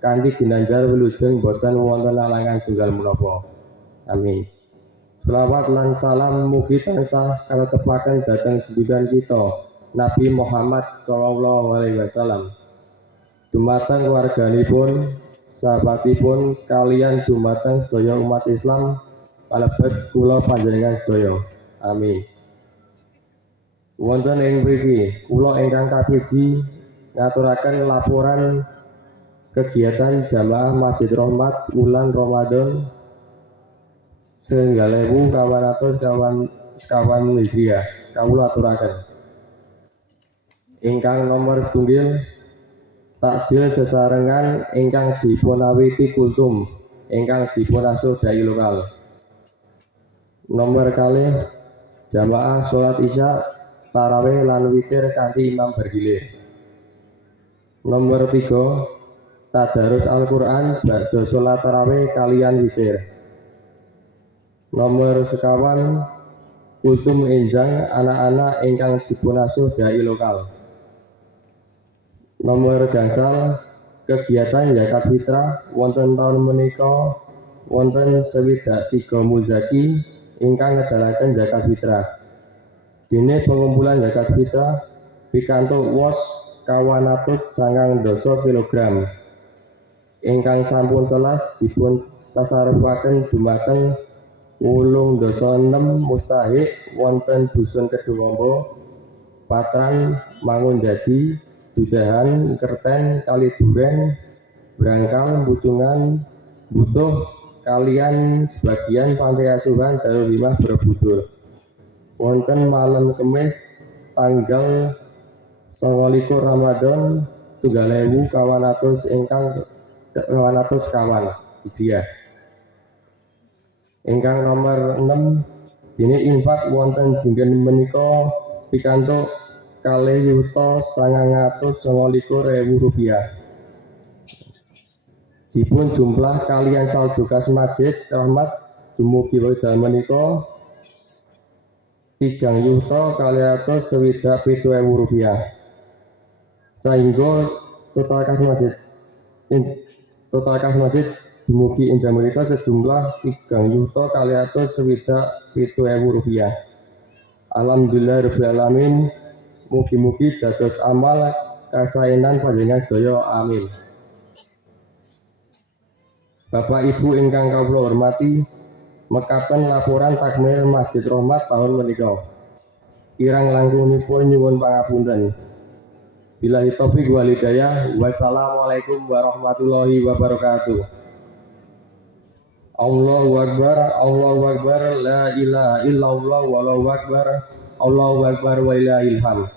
kanthi ginanjar wilujeng boten wonten alangan tunggal menapa. Amin. Selawat lan salam mugi tansah katepaken dhateng junjungan kita Nabi Muhammad sallallahu alaihi wasallam. Dumateng keluarganipun, sahabatipun kalian dumateng sedaya umat Islam kalebet kula panjenengan sedaya. Amin. Wonten ing mriki kula ingkang kapiji ngaturaken laporan kegiatan jamaah Masjid Rahmat wulan Ramadan 1451 Hijriah kawula aturaken. Ingkang nomor tunggil takjil sesarengan ingkang dipunawiti kultum ingkang dipunasuh dai lokal. Nomor kalih jamaah salat isya tarawih lan witir kanthi imam bergilir. Nomor 3 tadarus Al-Qur'an ba'da salat tarawih kalian witir. Nomor sekawan kultum enjang anak-anak ingkang dipunasuh dai lokal. Nomor gangsal kegiatan zakat fitrah wonten taun menika wonten 3 muzaki ingkang ngedalaken zakat fitrah. Dene pengumpulan zakat fitrah pikantuk wos 990 kilogram ingkang sampun telas dipun tasarufaken dumateng 86 mustahik wonten dusun Kedungombo, Patran, Mangunjadi, Dudahan, Kerten, Kaliduren, Brangkal, Pucungan, Butuh, kalian sebagian pantai asuhan Darul Himah Borobudur. Wonten malam Kamis tanggal 29 Ramadan 1400 ingkang 900 kawan Hijriah. Ingkang nomor 6 dene infak wonten dinten menika pikantuk 2.929.000 rupiah. Dipun jumlah kalian saldo kas Masjid Rahmat dumugi wekdal menika 3.927.000 rupiah. Sehingga total kas Masjid dumugi indah menika sejumlah 3.927.000 rupiah. Alhamdulillah rabbil alamin. Mugi-mugi dados amal kasaenan panjenengan sedaya. Amin. Bapak Ibu ingkang kawula hormati, mekaten laporan takmir Masjid Rahmat tahun menika. Kirang langkungipun nyuwun pangapunten. Billahi taufiq wal hidayah. Wassalamualaikum warahmatullahi wabarakatuh. Allahu Akbar, la ilaha illallah, wallahu akbar, Allahu Akbar wa ilahil hamd.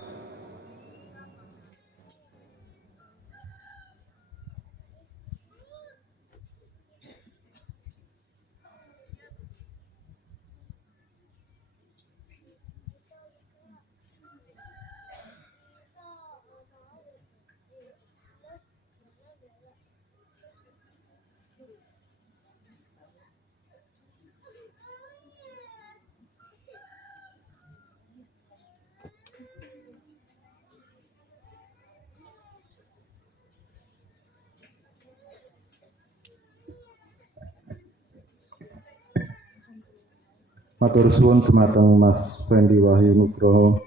Matur suwun dumateng Mas Fendi Wahyu Nugroho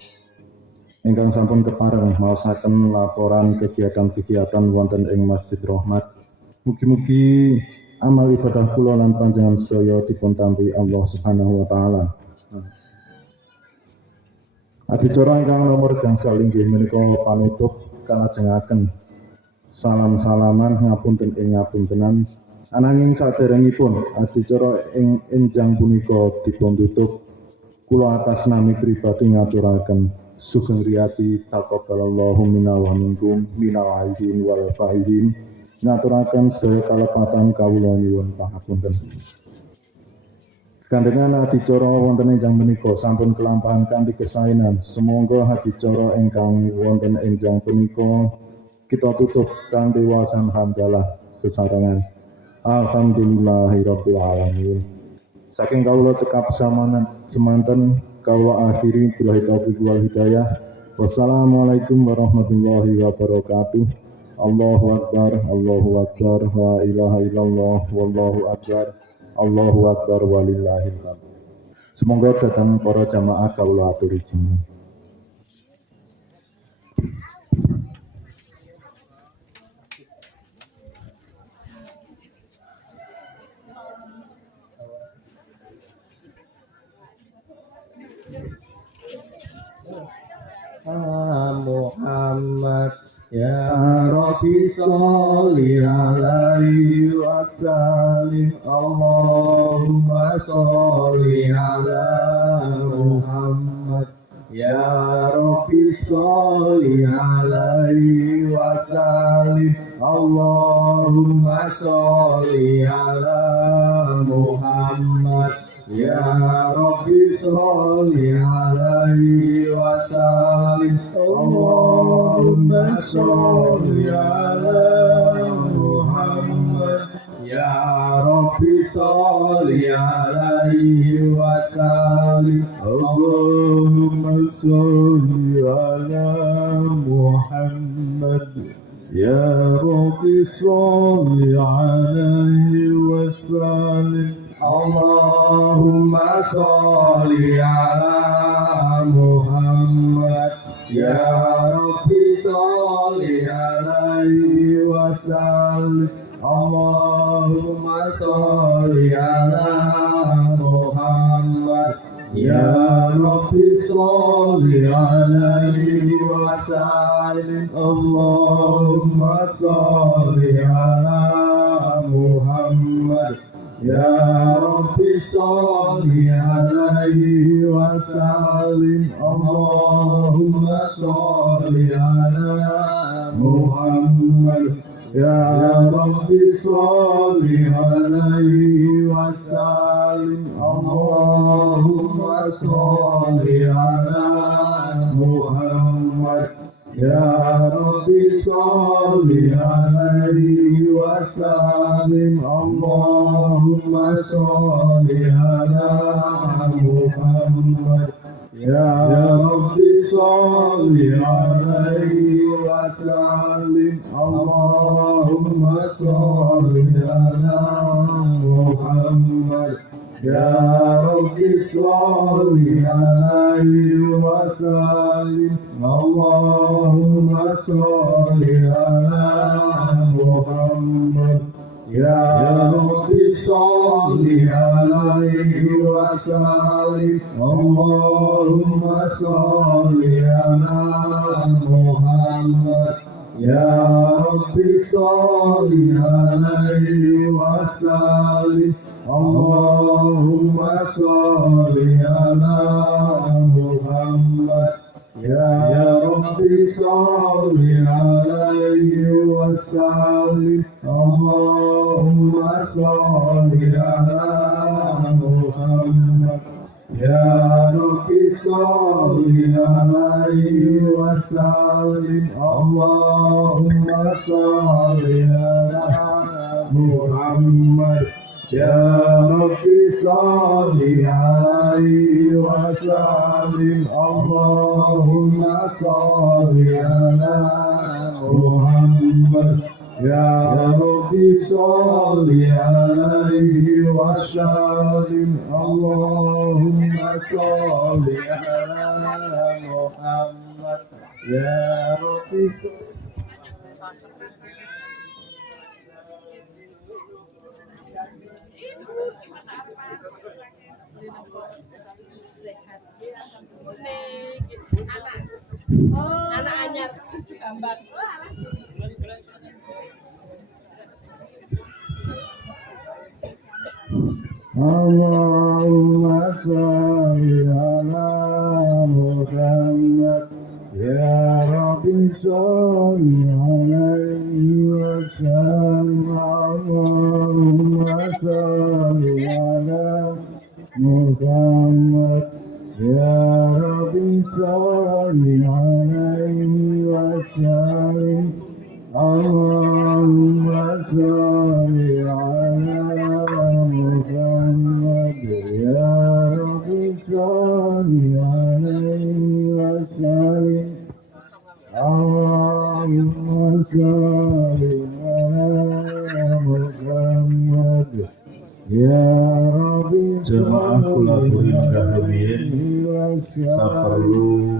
ingkang sampun kepareng maosaken laporan kegiatan-kegiatan wonten ing Masjid Rahmat. Mugi-mugi amal ibadah kula lan panjenengan sedaya dipun tampi Allah Subhanahu wa taala. Adicara ingkang nomor gangsal inggih menika panutup kalajengaken salam-salaman ngapunten ing ngapuntenan. Ananging saderengipun adicara ing enjang punika dipun tutup, kula atas nami pribadi ngaturaken sugeng riyadi taqabbalallahu minna wa minkum minal aidin wal faizin. Ngaturaken sedaya kalepatan kawula nyuwun pangapunten. Kandengan adicara wonten ingkang menika sampun kelampahan kanthi kesaenan. Sumangga adicara ingkang wonten ingkang punika kita tutup kanthi wasan hamdalah sesarengan. Alhamdulillahirabbil alamin. Saking kawula cekap semanten kawula akhiri billahi taufiq wal hidayah. Wassalamualaikum warahmatullahi wabarakatuh. Allahu akbar, la ilaha illallah, wallahu akbar, Allahu akbar walillahil hamd. Semoga datang para jamaah kawula aturi jinten. Muhammad ya Rabbi sholli alaihi wa sallim. Allahumma sholli ala Muhammad ya Rabbi sholli alaihi wa sallim. Allahumma sholli ala Muhammad ya Rabbi sholli alaihi wa sallim. Allahumma sholli ala Muhammad ya Rabbi sholli alaihi wa sallim. Allahumma sholli ala Muhammad ya Rabbi sholli alaihi wa sallim. Allahumma sholli ala Muhammad ya Rabbi sholli alaihi wa sallim. Allahumma sholli ala Muhammad ya Rabbi sholli alaihi wa sallim. Allahumma sholli ala Muhammad ya Rabbi sholli alaihi wa sallim. Allahumma sholli ala Muhammad ya Rabbi sholli alaihi wa sallim. Allahumma sholli ala Muhammad ya Rabbi sholli alaihi wa sallim. Allahumma sholli ala Muhammad ya Rabbi sholli alaihi wa sallim. Allahumma sholli ala Muhammad ya Rabbi sholli alaihi wa sallim. Allahumma sholli ala Muhammad ya Rabbi sholli alaihi wa sallim. Allahumma sholli ala Muhammad ya Rabbi sholli alaihi wa sallim. Allahumma sholli ala Muhammad ya Rabbi sholli alaihi wa sallim. Allahumma sholli ala Muhammad ya Rabbi sholli alaihi wa sallim. Allahumma sholli ala Muhammad ya Rabbi sholli alaihi wa sallim. Allahumma sholli ala Muhammad ya Rabbi sholli alaihi wa sallim. Allahumma sholli ala Muhammad ya Rabbi. Anak anyar gambar. Allahumma sholli ala Muhammad ya Rabbi sholli alaihi wa sallim. Allahumma sholli ala يا ربي صل عليه وسلم اللهم صل على محمد يا ربي صل عليه وسلم اللهم صل على محمد ya Rabbi jamaah kula kuring kahawiyen saperlu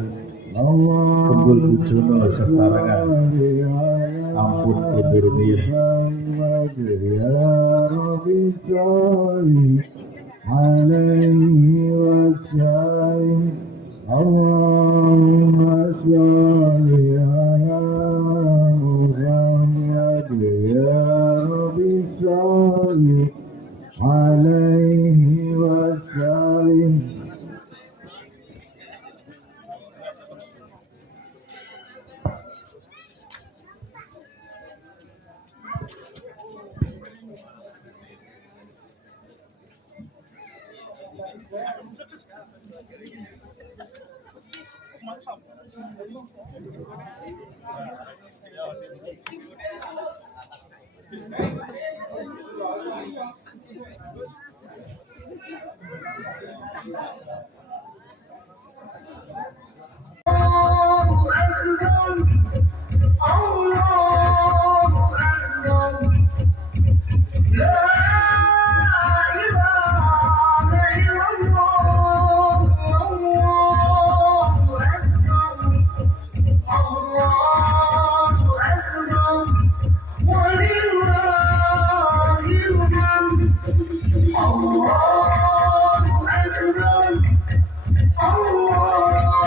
kumpul bujono sesarengan ampun kundur ya Rabbi sholli alaihi wasallim Allahumma sholli ala Muhammad ya Rabbi sholli alaihi wasallim. Allah